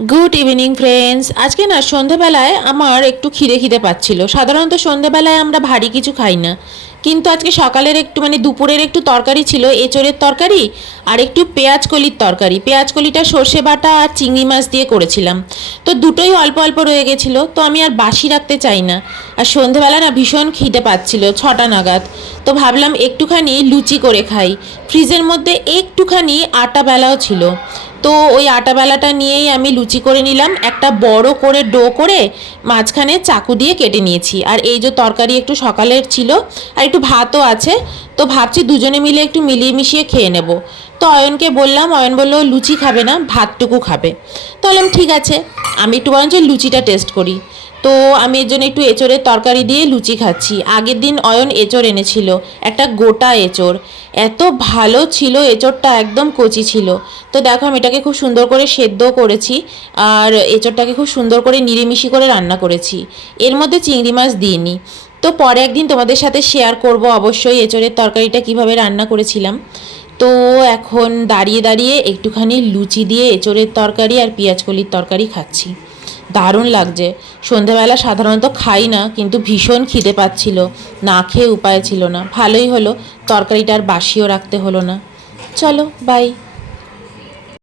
Good evening friends. আজকে না সন্ধেবেলায় আমার একটু খিদে খিদে পাচ্ছিল। সাধারণত সন্ধেবেলায় আমরা ভারী কিছু খাই না, কিন্তু আজকে সকালের একটু দুপুরের একটু তরকারি ছিল, এঁচোড়ের তরকারি আর একটু পেঁয়াজ কলির তরকারি। পেঁয়াজ কলিটা সর্ষে বাটা আর চিংড়ি মাছ দিয়ে করেছিলাম। তো দুটোই অল্প অল্প রয়ে গেছিলো, তো আমি আর বাসি রাখতে চাই না। আর সন্ধেবেলা না ভীষণ খিদে পাচ্ছিল 6টা নাগাদ। তো ভাবলাম একটুখানি লুচি করে খাই। ফ্রিজের মধ্যে একটুখানি আটা বেলাও ছিল, তো ওই আটা বেলাটা নিয়েই আমি লুচি করে নিলাম। একটা বড় করে ডো করে মাঝখানে চাকু দিয়ে কেটে নিয়েছি। আর এই যে তরকারি একটু সকালের ছিল আর একটু ভাতও আছে, তো ভাবছি দুজনে মিলে একটু মিলিয়ে মিশিয়ে খেয়ে নেব। তো অয়নকে বললাম, অয়ন বললো লুচি খাবে না, ভাতটুকু খাবে। তো বললাম ঠিক আছে, আমি একটু বরঞ্চ লুচিটা টেস্ট করি। তো আমি এর জন্য একটু এঁচোড়ের তরকারি দিয়ে লুচি খাচ্ছি। আগের দিন অয়ন এঁচোড় এনেছিল, একটা গোটা এঁচোড়। এত ভালো ছিল এঁচোড়টা, একদম কচি ছিল। তো দেখো আমি এটাকে খুব সুন্দর করে সেদ্ধ করেছি আর এঁচোড়টাকে খুব সুন্দর করে নিরামিষি করে রান্না করেছি। এর মধ্যে চিংড়ি মাছ দিইনি। তো পরে একদিন তোমাদের সাথে শেয়ার করব অবশ্যই এঁচোড়ের তরকারিটা কিভাবে রান্না করেছিলাম। তো এখন দাঁড়িয়ে দাঁড়িয়ে একটুখানি লুচি দিয়ে এঁচোড়ের তরকারি আর পেঁয়াজ কলির তরকারি খাচ্ছি। দারুণ লাগছে। সন্ধেবেলা সাধারণত খাই না, কিন্তু ভীষণ খিদে পাচ্ছিল, না খেয়ে উপায় ছিল না। ভালোই হলো তরকারিটা আর বাসিও রাখতে হলো না। চলো বাই।